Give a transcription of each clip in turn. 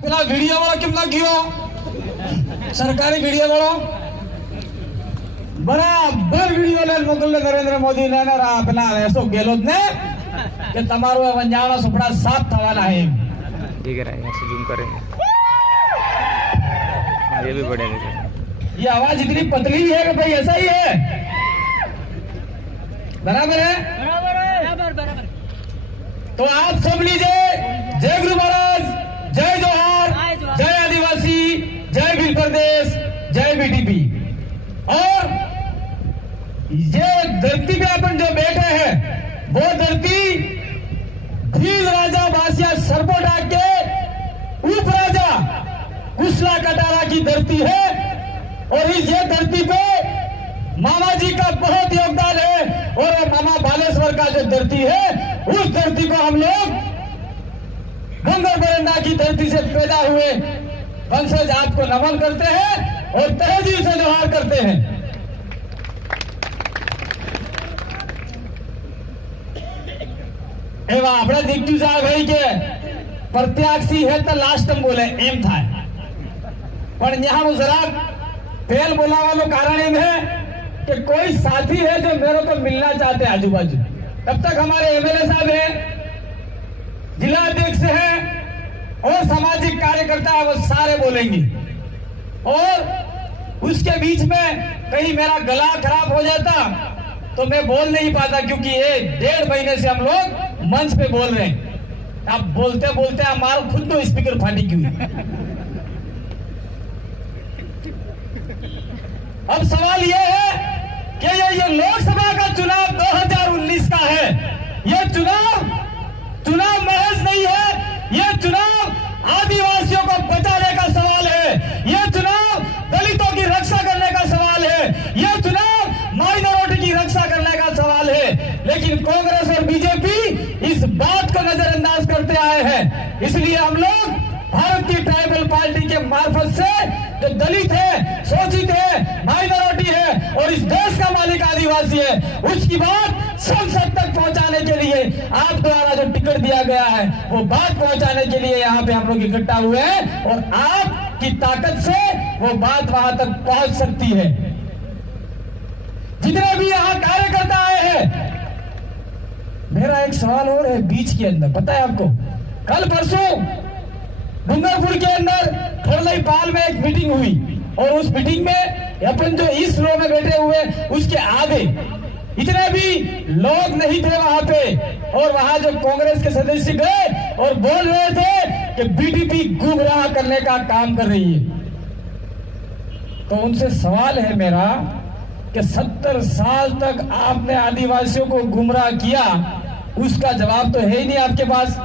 પેલા વિડિયો વાળો કેમ ના ગયો? સરકારી વિડિયો વાળો બરાબર વિડિયો લઈને મોકલે નરેન્દ્ર મોદી ને પેલા એસો ગેહલોત ने कि તમારો વંજાણા સુપડા સાફ થવાના है। ठीक है, यहाँ से जूम करेंगे। हाँ, ये भी बढ़िया। ये आवाज इतनी पतली है कि भाई ऐसा ही है, बराबर है? बराबर। तो आप सब लीजिए, जय गुरु महाराज, जय जोहार, जय आदिवासी, जय भील प्रदेश, जय बीटीपी। और ये धरती पे अपन जो बैठे हैं वो धरती भील राजा बासिया सरपोटा के उप राजा कुशला कटारा की धरती है। और इस ये धरती पे मामा जी का बहुत योगदान है। और मामा बालेश्वर का जो धरती है उस धरती को हम लोग गंगर बरंडा की धरती से पैदा हुए वंशज आपको नमन करते हैं और तहे दिल से जोहार करते हैं। एवं अपना दीक्षु साहब है के प्रत्याशी है तो लास्ट में बोले एम था, पर यहाँ जरा फेल बोला वालों कारण एम है कि कोई साथी है जो मेरे को मिलना चाहते हैं आजू बाजू। तब तक हमारे एमएलए साहब है, जिला अध्यक्ष है और सामाजिक कार्यकर्ता है, वो सारे बोलेंगे। और उसके बीच में कहीं मेरा गला खराब हो जाता तो मैं बोल नहीं पाता, क्योंकि ये 1.5 महीने से हम लोग मंच पे बोल रहे हैं। अब बोलते बोलते हमारा खुद तो स्पीकर फाटी क्यों। अब सवाल ये है कि ये लोकसभा का चुनाव 2019 का है। ये चुनाव महज नहीं है, ये चुनाव आदिवासियों को बचाने का सवाल है, ये चुनाव दलितों की रक्षा करने का सवाल है, ये चुनाव माइनॉरिटी की रक्षा करने का सवाल है। लेकिन कांग्रेस और बीजेपी इस बात को नजरअंदाज करते आए हैं। इसलिए हम लोग भारत की ट्राइबल पार्टी के मार्फत से जो दलित है, शोषित है, माइनॉरिटी है और इस देश का मालिक आदिवासी है, उसकी बात संसद तक पहुंचाने के लिए आप द्वारा जो टिकट दिया गया है वो बात पहुंचाने के लिए यहाँ पे हम लोग इकट्ठा हुए हैं। और आपकी ताकत से वो बात वहां तक पहुंच सकती है। जितने भी यहाँ कार्यकर्ता आए हैं, मेरा एक सवाल और है बीच के अंदर, पता है आपको? कल परसों डूंगरपुर के अंदर खरलई पाल में एक मीटिंग हुई और उस मीटिंग में अपन जो इस रो में बैठे हुए उसके आगे इतने भी लोग नहीं थे वहां पे। और वहां जो कांग्रेस के सदस्य गए और बोल रहे थे कि बीटीपी गुमराह करने का काम कर रही है। तो उनसे सवाल है मेरा कि 70 साल तक आपने आदिवासियों को गुमराह किया, उसका जवाब तो है ही नहीं आपके पास।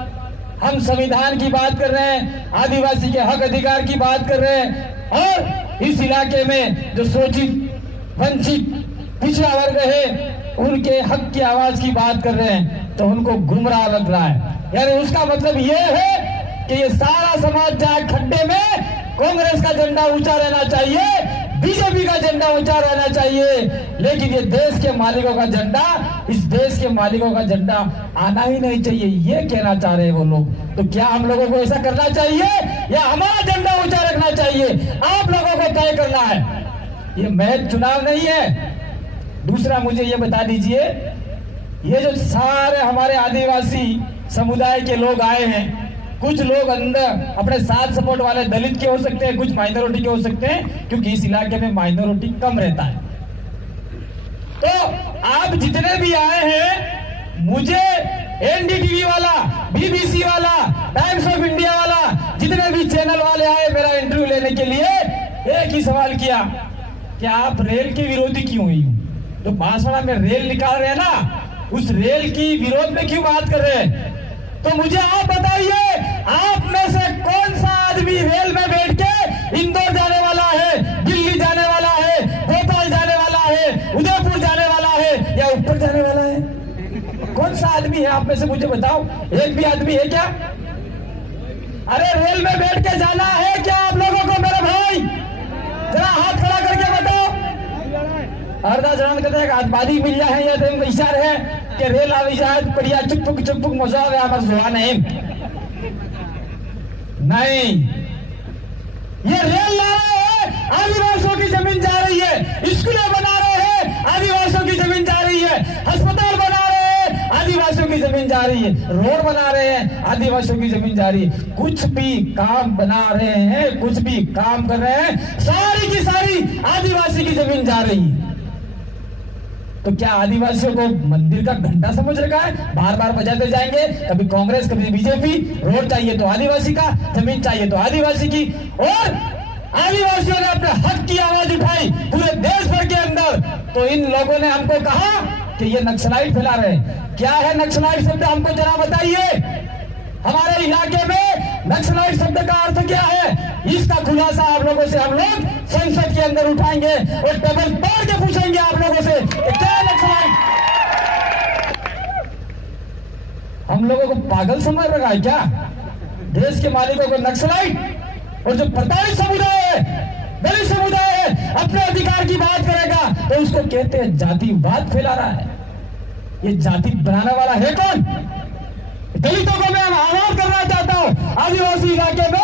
हम संविधान की बात कर रहे हैं, आदिवासी के हक अधिकार की बात कर रहे हैं और इस इलाके में जो शोषित, वंचित, पिछड़ा वर्ग है उनके हक की आवाज की बात कर रहे हैं, तो उनको गुमराह लग रहा है। यानी उसका मतलब ये है कि ये सारा समाज जाए खड्डे में, कांग्रेस का झंडा ऊंचा रहना चाहिए, बीजेपी का झंडा ऊंचा रहना चाहिए, लेकिन ये देश के मालिकों का झंडा, इस देश के मालिकों का झंडा आना ही नहीं चाहिए, ये कहना चाह रहे हैं वो लोग। तो क्या हम लोगों को ऐसा करना चाहिए या हमारा झंडा ऊंचा रखना चाहिए? आप लोगों को तय करना है। ये महज चुनाव नहीं है। दूसरा मुझे ये बता दीजिए, ये जो सारे हमारे आदिवासी समुदाय के लोग आए हैं, कुछ लोग अंदर अपने साथ सपोर्ट वाले दलित के हो सकते हैं, कुछ माइनॉरिटी के हो सकते हैं, क्योंकि इस इलाके में माइनॉरिटी कम रहता है। तो आप जितने भी आए हैं, मुझे एनडीटीवी वाला, बीबीसी वाला, टाइम्स ऑफ इंडिया वाला, जितने भी चैनल वाले आए मेरा इंटरव्यू लेने के लिए, एक ही सवाल किया कि आप रेल के विरोधी क्यों हुई? जो बांसवाड़ा में रेल निकाल रहे हैं ना, उस रेल की विरोध में क्यों बात कर रहे हैं? तो मुझे आप बताइए, आप में से कौन सा आदमी रेल में बैठ के इंदौर जाने वाला है, दिल्ली जाने वाला है, भोपाल जाने वाला है, उदयपुर जाने वाला है या ऊपर जाने वाला है? कौन सा आदमी है आप में से? मुझे बताओ, एक भी आदमी है क्या? अरे रेल में बैठ के जाना है क्या आप लोगों को? मेरे भाई जरा हाथ खड़ा करके बताओ। अर्धा जनान कहते हैं आतमादी मिल जाए या इशार है कि रेल આવી જાય बढ़िया चुपक चुपक मजा આવે हमारे जुबान है नहीं। ये रेल ला रहे हैं, आदिवासियों की जमीन जा रही है। स्कूलें बना रहे हैं, आदिवासियों की जमीन जा रही है। अस्पताल बना रहे हैं, आदिवासियों की जमीन जा रही है। रोड बना रहे हैं, आदिवासियों की जमीन जा रही है। कुछ भी काम बना रहे हैं, कुछ भी काम कर रहे हैं, सारी की सारी आदिवासी की जमीन जा रही है। तो क्या आदिवासियों को मंदिर का घंटा समझ रखा है? बार बार बजाते जाएंगे, कभी कांग्रेस कभी बीजेपी। रोड चाहिए तो आदिवासी का, जमीन चाहिए तो आदिवासी की। और आदिवासियों ने अपने हक की आवाज उठाई पूरे देश भर के अंदर। तो इन लोगों ने हमको कहा कि ये नक्सलाइट फैला रहे हैं। क्या है नक्सलाइट शब्द, हमको जरा बताइए। हमारे इलाके में नक्सलाइट शब्द का अर्थ क्या है? इसका खुलासा आप लोगों से हम लोग संसद के अंदर उठाएंगे और टेबल तोड़ के पूछेंगे आप लोगों से कि क्या नक्सलाइट। हम लोगों को पागल समझ रखा है क्या? देश के मालिकों को नक्सलाइट। और जो प्रताड़ित समुदाय है, दलित समुदाय है, अपने अधिकार की बात करेगा तो उसको कहते हैं जातिवाद फैला रहा है। ये जाति बनाने वाला है कौन? दलितों को मैं आह्वान करना चाहता हूं, आदिवासी इलाके में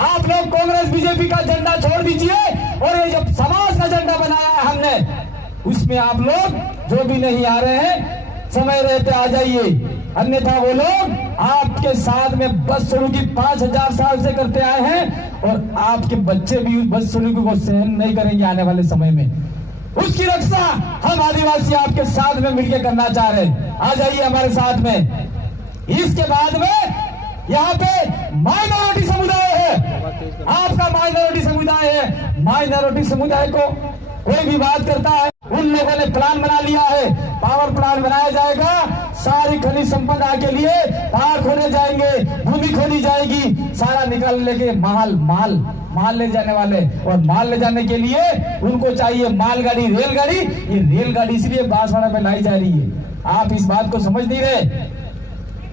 आप लोग कांग्रेस बीजेपी का झंडा छोड़ दीजिए और ये जो समाज का झंडा बनाया है हमने, उसमें आप लोग जो भी नहीं आ रहे हैं समय रहते आ जाइए। अन्यथा वो लोग आपके साथ में बदसलूकी 5000 साल से करते आए हैं और आपके बच्चे भी उस बदसलूकी को सहन नहीं करेंगे आने वाले समय में। उसकी रक्षा हम आदिवासी आपके साथ में मिलकर करना चाह रहे हैं। आ जाइए हमारे साथ में। इसके बाद में यहाँ पे माइनॉरिटी समुदाय है, आपका माइनॉरिटी समुदाय है। माइनॉरिटी समुदाय को कोई भी बात करता है, उन लोगों ने प्लान बना लिया है, पावर प्लान बनाया जाएगा। सारी खनिज संपदा के लिए पहाड़ खोले जाएंगे, भूमि खोदी जाएगी, सारा निकाल लेके माल ले जाने वाले। और माल ले जाने के लिए उनको चाहिए मालगाड़ी, रेलगाड़ी। ये रेलगाड़ी इसलिए बांसवाड़ा में लाई जा रही है, आप इस बात को समझ नहीं रहे।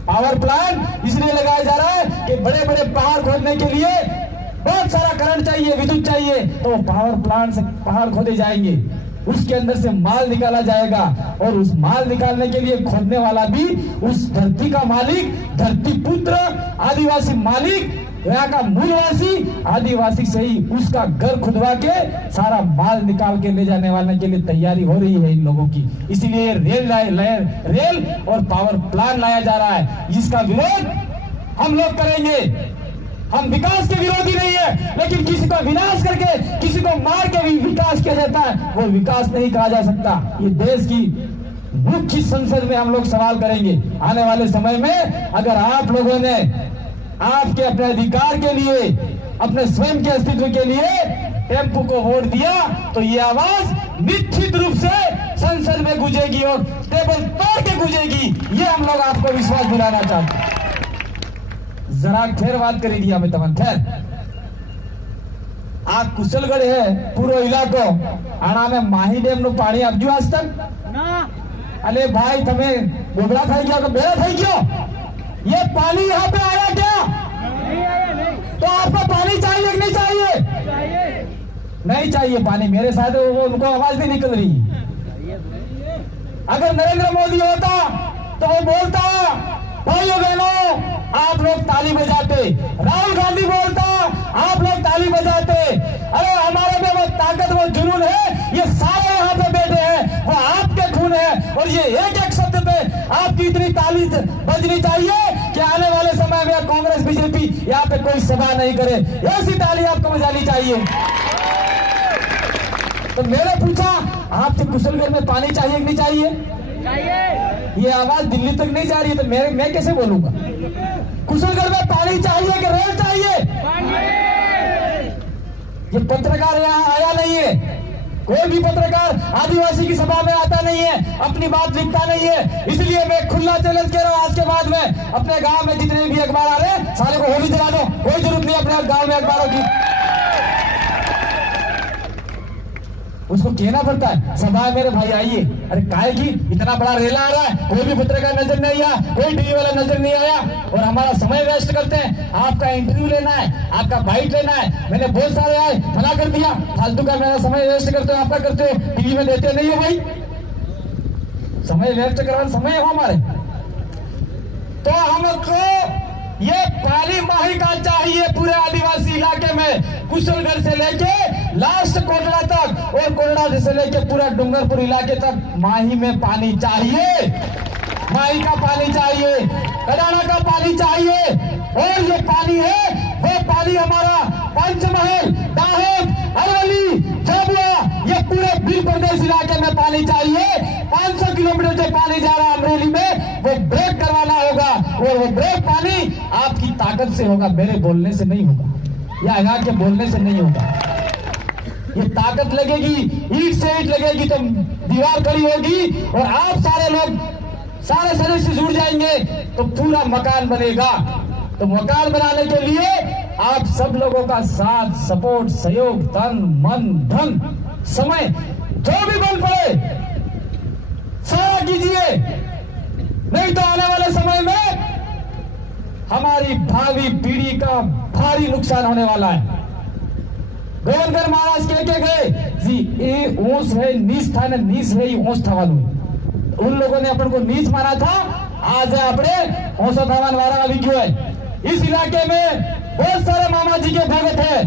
पावर प्लांट इसलिए लगाया जा रहा है कि बड़े बड़े पहाड़ खोदने के लिए बहुत सारा करंट चाहिए, विद्युत चाहिए, तो पावर प्लांट से पहाड़ खोदे जाएंगे, उसके अंदर से माल निकाला जाएगा। और उस माल निकालने के लिए खोदने वाला भी उस धरती का मालिक, धरती पुत्र, आदिवासी मालिक, यहाँ का मूलवासी आदिवासी से ही उसका घर खुदवा के सारा माल निकाल के ले जाने वाले के लिए तैयारी हो रही है इन लोगों की। इसलिए रेल और पावर प्लान लाया जा रहा है, जिसका विरोध हम लोग करेंगे। हम विकास के विरोधी नहीं है, लेकिन किसी को विनाश करके, किसी को मार के भी विकास किया जाता है, वो विकास नहीं कहा जा सकता। ये देश की मुख्य संसद में हम लोग सवाल करेंगे आने वाले समय में। अगर आप लोगों ने आपके अपने अधिकार के लिए, अपने स्वयं के अस्तित्व के लिए टेम्पो को वोट दिया, तो ये आवाज निश्चित रूप से संसद में गूंजेगी और टेबल तोड़ के गूंजेगी। ये हम लोग आपको विश्वास दिलाना चाहते हैं। जरा खैर बात करी दिया मैं तमन खैर आ कुशलगढ़ है पूरा इलाको आना में माही डेम नु पानी आपजू आज तक ना। अरे भाई तुम्हें गोबरा खाई गया तो बेरा खाई क्यों? ये पानी यहाँ पे आया क्या? नहीं आया। नहीं तो आपको पानी चाहिए कि नहीं चाहिए? नहीं चाहिए पानी। मेरे साथ वो उनको आवाज नहीं निकल रही। अगर नरेंद्र मोदी होता तो वो बोलता भाइयों बहनों आप लोग ताली बजाते, राहुल गांधी बोलता आप लोग ताली बजाते। अरे हमारे में वो ताकत, वो जुनून है, ये सारे यहाँ पे बैठे हैं, वो आपके खून है। और ये एक एक शब्द पे आपकी इतनी ताली बजनी चाहिए कि आने वाले समय में कांग्रेस बीजेपी यहाँ पे कोई सभा नहीं करे, ऐसी ताली आपको बजानी चाहिए। तो मैंने पूछा आपसे कुशलगढ़ में पानी चाहिए कि नहीं चाहिए? ये आवाज दिल्ली तक नहीं जा रही है तो मैं कैसे बोलूंगा? कुशलगढ़ में पानी चाहिए कि रेल चाहिए? ये पत्रकार यहाँ आया नहीं है, कोई भी पत्रकार आदिवासी की सभा में आता नहीं है, अपनी बात लिखता नहीं है। इसलिए मैं खुला चैलेंज कह रहा हूँ आज के बाद में अपने गांव में जितने भी अखबार आ रहे हैं सारे को होली जला दो, कोई जरूरत नहीं अपने गांव में अखबारों की। उसको कहना पड़ता है सभा मेरे भाई आइए। अरे काहे की इतना बड़ा रेला आ रहा है, कोई भी पत्रकार नजर नहीं आया, कोई टीवी वाला नजर नहीं आया और हमारा समय वेस्ट करते हैं। आपका इंटरव्यू लेना है, आपका बाइट लेना है, मैंने बहुत सारे आए मना कर दिया, फालतू का मेरा समय वेस्ट करते हो, आपका करते हो, टीवी में देते नहीं हो भाई। समय वेस्ट कराना समय हो हमारे। तो हमको ये पानी माही का चाहिए पूरे आदिवासी इलाके में। कुशलगढ़ से लेके लास्ट कोटड़ा तक और कोटड़ा से लेके पूरा डूंगरपुर इलाके तक माही में पानी चाहिए, माही का पानी चाहिए, कडाना का पानी चाहिए। और ये पानी है वो पानी हमारा पंचमहल, दाहोद, अरवली, झाबुआ, ये पूरे बीर प्रदेश इलाके में पानी चाहिए। 500 किलोमीटर जो पानी जा रहा है अमरेली में, वो ब्रेक करवाना होगा और वो ब्रेक पानी आपकी ताकत से होगा, मेरे बोलने से नहीं होगा या यहाँ के बोलने से नहीं होगा। ये ताकत लगेगी, ईट से ईट लगेगी तो दीवार खड़ी होगी और आप सारे लोग, सारे सदस्य जुड़ जाएंगे तो पूरा मकान बनेगा। तो मकान बनाने के लिए आप सब लोगों का साथ, सपोर्ट, सहयोग, तन, मन, धन, समय जो भी बन पड़े सारा कीजिए, नहीं तो आने वाले समय में हमारी भावी पीढ़ी का भारी नुकसान होने वाला है। गोविंदगढ़ महाराज के गए जी, ये ऊंस है, नीच था ना, नीच है, ऊंस थवान। उन लोगों ने अपन को नीच माना था, आज अपने ऊंसो थवान वाला अभी क्यों है। इस इलाके में बहुत सारे मामा जी के भगत है,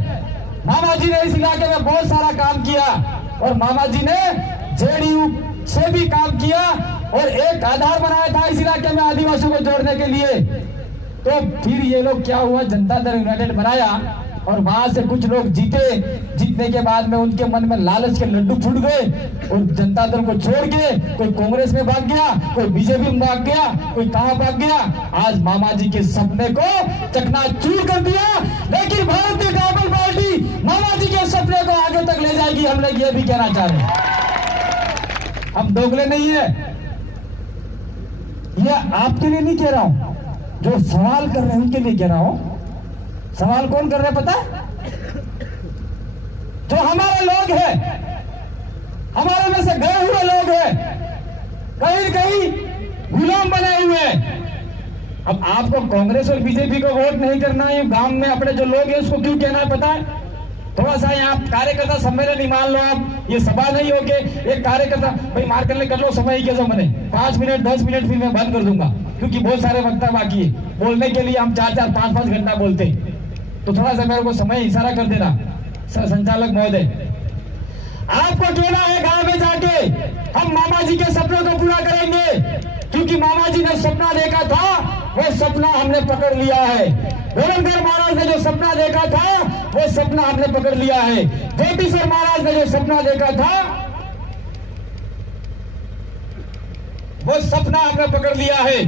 मामा जी ने इस इलाके में बहुत सारा काम किया और मामा जी ने जेडीयू से भी काम किया और एक आधार बनाया था इस इलाके में आदिवासियों को जोड़ने के लिए। तो फिर ये लोग क्या हुआ, जनता दल यूनाइटेड बनाया और वहां से कुछ लोग जीते। जीतने के बाद में उनके मन में लालच के लड्डू फूट गए और जनता दल को छोड़ के कोई कांग्रेस में भाग गया, कोई बीजेपी में भाग गया, कोई कहां भाग गया। आज मामा जी के सपने को चकनाचूर कर दिया, लेकिन भारतीय जनता पार्टी मामा जी के सपने को आगे तक ले जाएगी। हम लोग ये भी कहना चाह रहे हैं, हम दोगले नहीं है। ये आपके लिए नहीं कह रहा हूं, जो सवाल कर रहे हैं उनके लिए कह रहा हूं। सवाल कौन कर रहे हैं पता है? जो हमारे लोग हैं, हमारे में से गए हुए लोग हैं, कहीं कहीं गुलाम बने हुए हैं। अब आपको कांग्रेस और बीजेपी को वोट नहीं करना है, गांव में अपने जो लोग हैं उसको क्यों कहना है पता है? थोड़ा सा यहाँ कार्यकर्ता सम्मेलन ही मान लो आप, ये सभा नहीं होके एक कार्यकर्ता भाई मार करने कर लो, समय ही कैसे बने 5 मिनट 10 मिनट फिर मैं बंद कर दूंगा, क्योंकि बहुत सारे वक्ता बाकी है बोलने के लिए। हम 4-4 5-5 घंटा बोलते हैं, तो थोड़ा सा मेरे को समय इशारा कर देना संचालक महोदय। आपको कहना है गांव में जाके हम मामा जी के सपने को पूरा करेंगे, क्योंकि मामा जी ने सपना देखा था वो सपना हमने पकड़ लिया है। गोविंदगढ़ महाराज ने जो सपना देखा था वो सपना हमने पकड़ लिया है। ज्योतिषर महाराज ने जो सपना देखा था वो सपना हमने पकड़ लिया है।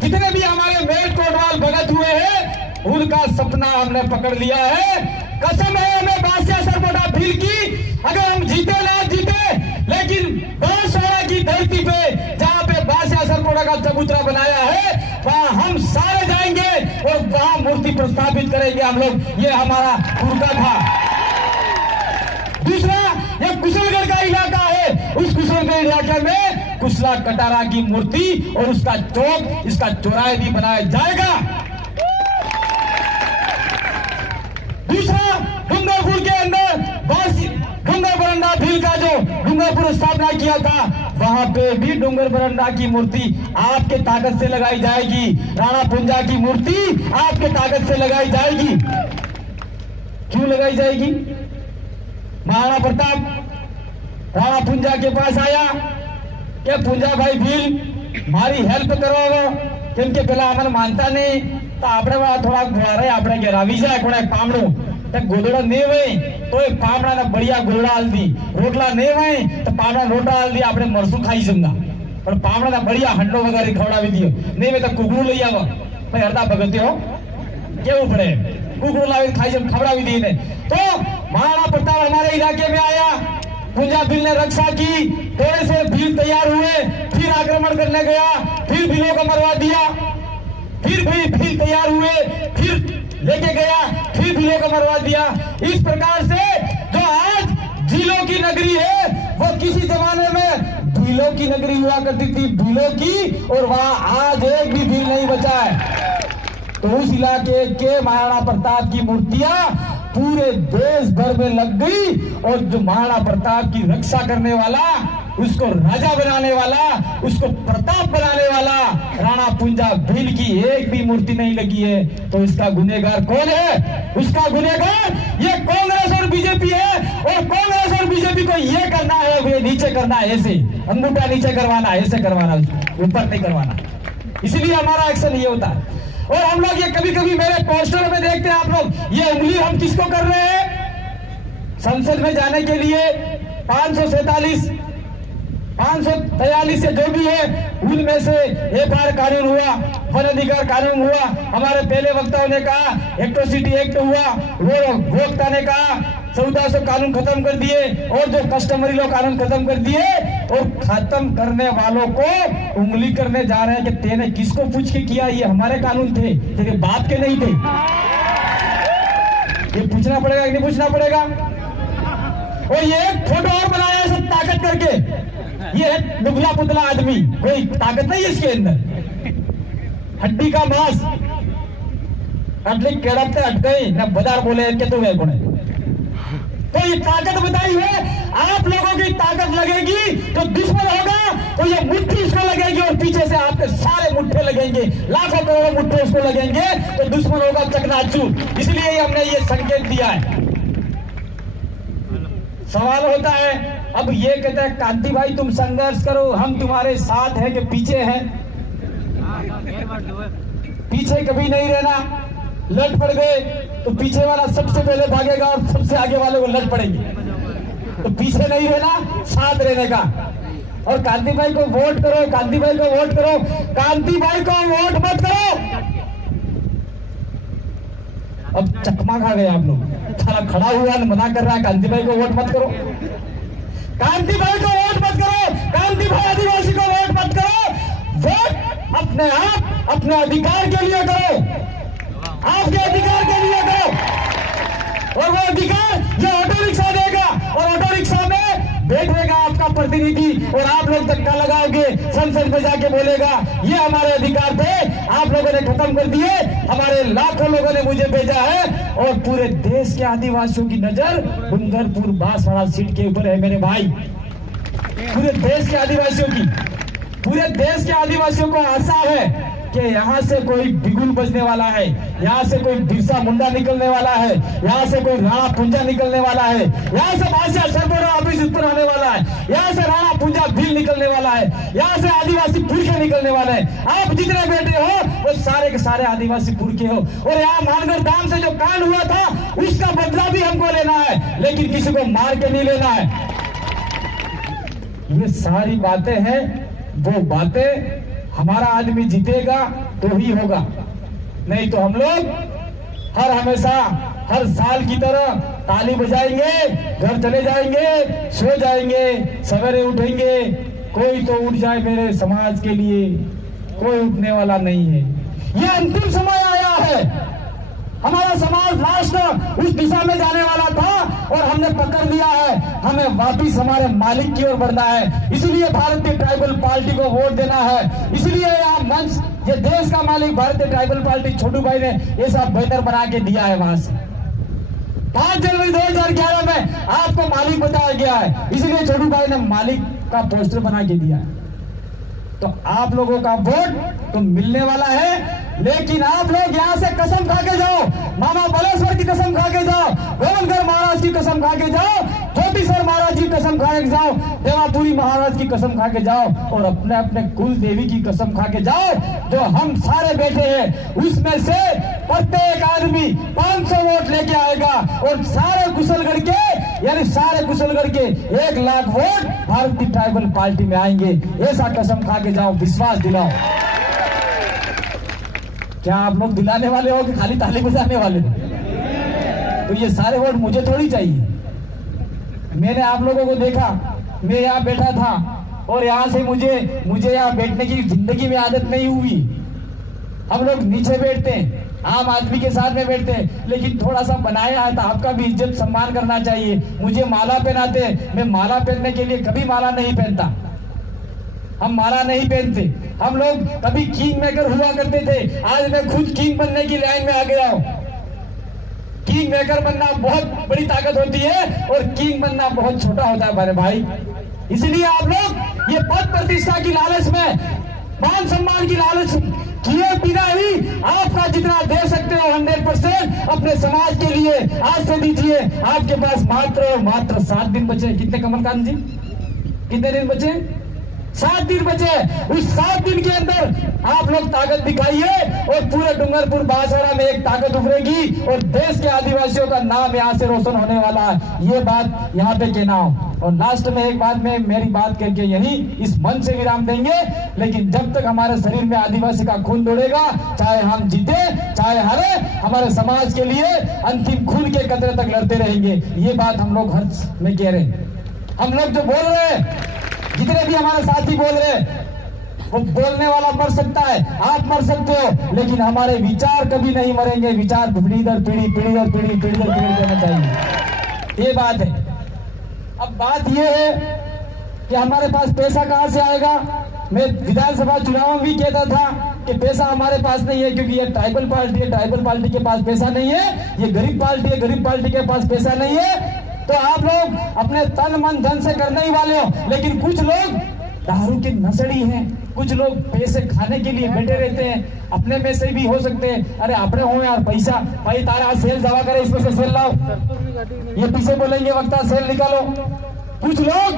जितने भी हमारे मेट कोटवाल भगत हुए हैं उनका सपना हमने पकड़ लिया है। कसम है हमें बासिया सरपोटा फील की, अगर हम जीते ना जीते, लेकिन बांसवाड़ा की धरती पे जहां पे बासिया सरपोटा का चबूतरा बनाया है वहां हम सारे जाएंगे और वहां मूर्ति प्रस्थापित करेंगे हम लोग। ये हमारा पुरखा था। दूसरा, ये कुशलगढ़ का इलाका है, उस कुशलगढ़ इलाके में कुशला कटारा की मूर्ति और उसका चौक, इसका चौराहे भी बनाया जाएगा। दूसरा, डूंगरपुर के अंदर डूंगर बरंडा भील का जो डूंगरपुर स्थापना किया था वहां पे भी डूंगर बरंडा की मूर्ति आपके ताकत से लगाई जाएगी। राणा पुंजा की मूर्ति आपके ताकत से लगाई जाएगी। क्यों लगाई जाएगी? महाराणा प्रताप राणा पुंजा के पास आया क्या पुंजा भाई भील मारी हेल्प करो, केम के पेला अमन मानता नहीं तो આપણે થોડા ઘરે આપણે ઘેર આવી જાય કોણે પામણું તે ગોદડો ને હોય તો એ પામણાના બળિયા ગોદડા આલદી, રોટલા ને હોય તો પામણા રોટલા આલદી, આપણે મરસું ખાઈ જમના પણ પામણાના બળિયા હંડો વગારી ખવડાવી દિયો ને હોય તો કુકડું લઈ આવો ભાઈ હરતા ભગતે हो કેવું પડે કુકડું લાવી ખાઈ જમ ખવડાવી દી ને। तो महाराणा प्रताप हमारे इलाके में आया, पुंजा भील ने रक्षा की, थोड़े से भील तैयार हुए, फिर आक्रमण करने गया, फिर भीलों को मरवा दिया, फिर भी भील तैयार हुए, फिर लेके गया, फिर भीलों को मरवा दिया। इस प्रकार से जो आज झीलों की नगरी है वो किसी जमाने में भीलों की नगरी हुआ करती थी, भीलों की, और वहां आज एक भी भील नहीं बचा है। तो उस इलाके के महाराणा प्रताप की मूर्तियां पूरे देश भर में लग गई और जो महाराणा प्रताप की रक्षा करने वाला उसको राजा बनाने वाला, उसको प्रताप बनाने वाला राणा पुंजा भील की एक भी मूर्ति नहीं लगी है। तो इसका गुनहगार कौन है? उसका गुनहगार ये कांग्रेस और बीजेपी है। और कांग्रेस और बीजेपी को ये करना है, ये नीचे करना है, ऐसे अंगूठा नीचे करवाना, ऐसे करवाना, ऊपर नहीं करवाना। इसलिए हमारा एक्शन ये होता है। और हम लोग ये कभी कभी मेरे पोस्टर में देखते हैं आप लोग, ये उंगली हम किसको कर रहे हैं? संसद में जाने के लिए 543 से जो भी है उनमें से एफआईआर कानून हुआ, वन अधिकार कानून हुआ, हमारे पहले वक्ताओं ने कहा एट्रोसिटी एक्ट हुआ, वो वक्ता ने कहा 1400 कानून खत्म कर दिए और जो कस्टमरी लॉ कानून खत्म कर दिए। और खत्म करने वालों को उंगली करने जा रहे हैं कि तेने किसको पूछ के किया, ये हमारे कानून थे, तेरे बाप के नहीं थे। ये पूछना पड़ेगा कि नहीं पूछना पड़ेगा? और ये एक फोटो और बनाया है सब ताकत करके, ये है दुबला पुतला आदमी, कोई ताकत नहीं है इसके अंदर, हड्डी का मांस अटली केड़पते अट गई न बाजार बोले इनके तो गए कोने। तो ये ताकत बताई है, आप लोगों की ताकत लगेगी तो दुश्मन होगा, तो ये मुट्ठी उसको लगेगी और पीछे से आपके सारे मुट्ठे लगेंगे, लाखों करोड़ों मुट्ठे उसको लगेंगे, तो दुश्मन होगा चकनाचूर। इसलिए हमने ये संकेत दिया है। सवाल होता है, अब ये कहता है कांति भाई तुम संघर्ष करो, हम तुम्हारे साथ हैं कि पीछे हैं? पीछे कभी नहीं रहना। लड़ पड़ गए तो पीछे वाला सबसे पहले भागेगा और सबसे आगे वाले को लड़ पड़ेंगे। तो पीछे नहीं रहना, साथ रहने का। और कांति भाई को वोट करो, कांति भाई को वोट करो, कांति भाई को वोट मत करो। अब चकमा खा गए आप लोग, सारा खड़ा हुआ मना कर रहा है कांति भाई को वोट मत करो, कांति भाई को वोट मत करो, कांति भाई आदिवासी को वोट मत करो। वोट अपने आप अपने अधिकार के लिए करो, आपके अधिकार के लिए करो। और वो अधिकार ये ऑटो रिक्शा देगा और ऑटो रिक्शा में बैठेगा आपका प्रतिनिधि और आप लोग धक्का लगाओगे, संसद में जाके बोलेगा ये हमारे अधिकार थे, आप लोगों ने खत्म कर दिए, हमारे लाखों लोगों ने मुझे भेजा है। और पूरे देश के आदिवासियों की नजर डूंगरपुर बांसवाड़ा सीट के ऊपर है मेरे भाई। पूरे देश के आदिवासियों की, पूरे देश के आदिवासियों को आशा है कि यहाँ से कोई बिगुल बजने वाला है, यहाँ से कोई बिरसा मुंडा निकलने वाला है, यहाँ से कोई राणा पुंजा निकलने वाला है, यहाँ से बादशाह सरबराह ऑफिस उत्पन्न होने वाला है, यहाँ से राणा पुंजा भील निकलने वाला है, यहाँ से आदिवासी पुरखे निकलने वाले हैं। आप जितने बेटे हो वो सारे के सारे आदिवासी पुरखे हो। और यहाँ मानगढ़ धाम से जो कांड हुआ था उसका बदला भी हमको लेना है, लेकिन किसी को मार के नहीं लेना है। ये सारी बातें हैं, वो बातें हमारा आदमी जीतेगा तो ही होगा, नहीं तो हम लोग हर हमेशा हर साल की तरह ताली बजाएंगे, घर चले जाएंगे, सो जाएंगे, सवेरे उठेंगे, कोई तो उठ जाए मेरे समाज के लिए, कोई उठने वाला नहीं है। ये अंतिम समय आया है, हमारा समाज लास्ट उस दिशा में जाने वाला था और हमने पकड़ लिया है, हमें वापिस हमारे मालिक की ओर बढ़ना है। इसलिए भारतीय ट्राइबल पार्टी को वोट देना है। इसलिए यहाँ मंच, ये देश का मालिक भारतीय ट्राइबल पार्टी छोटू भाई ने ये सब बैनर बना के दिया है। वहां से 5 जनवरी 2011 में आपको मालिक बताया गया है, इसलिए छोटू भाई ने मालिक का पोस्टर बना के दिया है। तो आप लोगों का वोट तो मिलने वाला है, लेकिन आप लोग यहाँ से कसम खा के जाओ, मामा बलेश्वर की कसम खा के जाओ, गोविंदगढ़ महाराज की कसम खा के जाओ, ज्योतिसर महाराज की कसम खा के जाओ, देवापुरी महाराज की कसम खा के जाओ और अपने अपने कुल देवी की कसम खा के जाओ। जो हम सारे बैठे हैं उसमें से प्रत्येक आदमी 500 वोट लेके आएगा और सारे कुशलगढ़ के, यानी सारे कुशलगढ़ के 1 लाख वोट भारतीय ट्राइबल पार्टी में आएंगे। ऐसा कसम खा के जाओ, विश्वास दिलाओ। क्या आप लोग दिलाने वाले हो कि खाली ताली बजाने वाले हो? तो ये सारे वोट मुझे थोड़ी चाहिए। मैंने आप लोगों को देखा, मैं यहाँ बैठा था और यहाँ से मुझे यहाँ बैठने की जिंदगी में आदत नहीं हुई। हम लोग नीचे बैठते हैं, आम आदमी के साथ में बैठते हैं, लेकिन थोड़ा सा बनाया है तो आपका भी इज्जत सम्मान करना चाहिए। मुझे माला पहनाते, मैं माला पहनने के लिए कभी माला नहीं पहनता, हम माला नहीं पहनते। हम लोग कभी किंग मेकर हुआ करते थे, आज मैं खुद किंग बनने की लाइन में आ गया हूं। किंग मेकर बनना बहुत बड़ी ताकत होती है और किंग बनना बहुत छोटा होता है मेरे भाई। इसलिए आप लोग ये पद प्रतिष्ठा की लालच में, मान सम्मान की लालच किए बिना ही आपका जितना दे सकते हो 100% अपने समाज के लिए आज से दीजिए। आपके पास मात्र 7 दिन बचे। कितने कमलकांत जी, कितने दिन बचे? 7 दिन बचे। उस 7 दिन के अंदर आप लोग ताकत दिखाइए और पूरे डूंगरपुर बांसवाड़ा में एक ताकत उभरेगी और देश के आदिवासियों का नाम यहाँ से रोशन होने वाला है। ये बात यहाँ पे कहना हो। और लास्ट में एक बात में मेरी बात करके यही इस मंच से विराम देंगे, लेकिन जब तक हमारे शरीर में आदिवासी का खून दौड़ेगा, चाहे हम जीते चाहे हारे, हमारे समाज के लिए अंतिम खून के कतरे तक लड़ते रहेंगे। ये बात हम लोग हर में कह रहे हैं। हम लोग जो बोल रहे हैं, जितने भी हमारे साथी बोल रहे हैं, वो बोलने वाला मर सकता है, आप मर सकते हो, लेकिन हमारे विचार कभी नहीं मरेंगे। विचार पीढ़ी दर पीढ़ी, पीढ़ी दर पीढ़ी, पीढ़ी दर पीढ़ी देना चाहिए। ये बात है। अब बात ये है कि हमारे पास पैसा कहां से आएगा। मैं विधानसभा चुनाव में भी कहता था कि पैसा हमारे पास नहीं है, क्योंकि ये ट्राइबल पार्टी है, ट्राइबल पार्टी के पास पैसा नहीं है। ये गरीब पार्टी है, गरीब पार्टी के पास पैसा नहीं है। तो आप लोग अपने तन मन धन से करने ही वाले हो, लेकिन कुछ लोग दारू के नशेड़ी हैं, कुछ लोग पैसे खाने के लिए बैठे रहते हैं। अपने में से भी हो सकते हैं, अरे अपने हो यार पैसा, भाई तारा सेल जमा करे, इसमें से सेल लाओ, ये पीछे बोलेंगे वक्ता सेल निकालो। कुछ लोग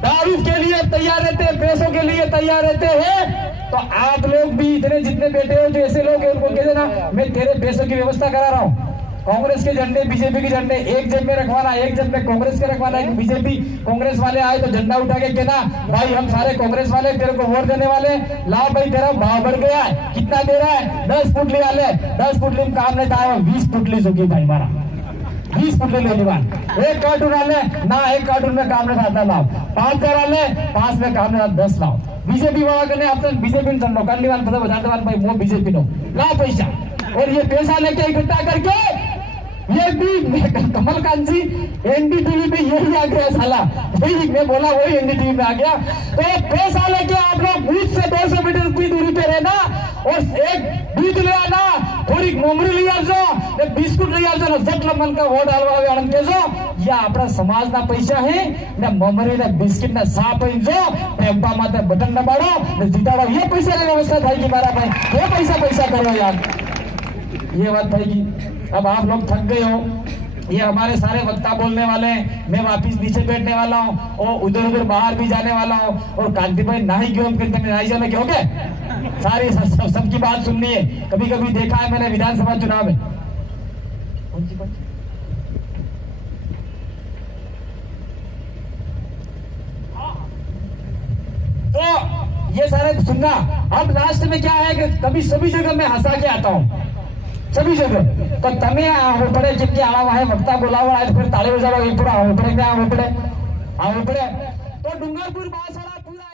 दारू के लिए तैयार रहते हैं, पैसों के लिए तैयार रहते हैं। तो आप लोग भी इतने जितने बैठे हो जो ऐसे लोग हैं, उनको कह देना मैं तेरे पैसों की व्यवस्था करा रहा हूँ। कांग्रेस के झंडे, बीजेपी के झंडे एक जेब में रखवाना, एक जेब में कांग्रेस के रखवाना। एक बीजेपी कांग्रेस वाले आए तो झंडा उठा के कहना भाई हम सारे कांग्रेस वाले तेरे को वोट देने वाले, लाओ भाई तेरा भाव बढ़ गया है, कितना दे रहा है? 10 पुटली वाले, 10 पुटली में काम नहीं था, 20 पुटली सुखी भाई मारा, 20 पुटली ले लीवा। एक कार्टून वाले ना, एक कार्टून में काम नहीं था, लाओ 5,000 वाले, 5 में काम नहीं था, 10 लाओ। बीजेपी वाला करने आप बीजेपी करने वाले पता बताते वाले भाई वो बीजेपी लो, लाओ पैसा। और ये पैसा लेके इकट्ठा करके ये भी कमलकांत जी एनडीटीवी पे यही आ गया साला, वही मैं बोला वही एनडीटीवी में आ गया। तो ये पैसा लेके आप लोग बूथ से 200 मीटर की दूरी पे रहना और एक दूध ले आना, थोड़ी मोमरी ले आवजो, एक बिस्कुट ले आवजो ने जटला मन का वोट हालवावे आनंद केजो। या આપણા સમાજના પૈસા હે ને મોમરી ને બિસ્કિટ ને સા પીજો, ટેમ્પા માથે બટન દબાડો ને જીતાડો। ये पैसा की व्यवस्था થાય મારા ભાઈ, ये पैसा करो यार, ये बात भाई। अब आप लोग थक गए हो, ये हमारे सारे वक्ता बोलने वाले हैं, मैं वापिस नीचे बैठने वाला हूँ और उधर उधर बाहर भी जाने वाला हूँ। और कांति भाई ना ही क्यों करते नहीं जाने क्यों के सारी सबकी बात सुननी है। कभी कभी देखा है मैंने विधानसभा चुनाव में, तो ये सारे सुनना। अब लास्ट में क्या है कि कभी सभी जगह मैं हंसा के आता हूँ, सभी जगह। तो तमें आवो पड़े, जिनके आवा है वक्ता बोलावा है, फिर ताली बजावा, पूरा आवो पड़े, क्या आवो पड़े, तो डूंगरपुर बांसवाड़ा पूरा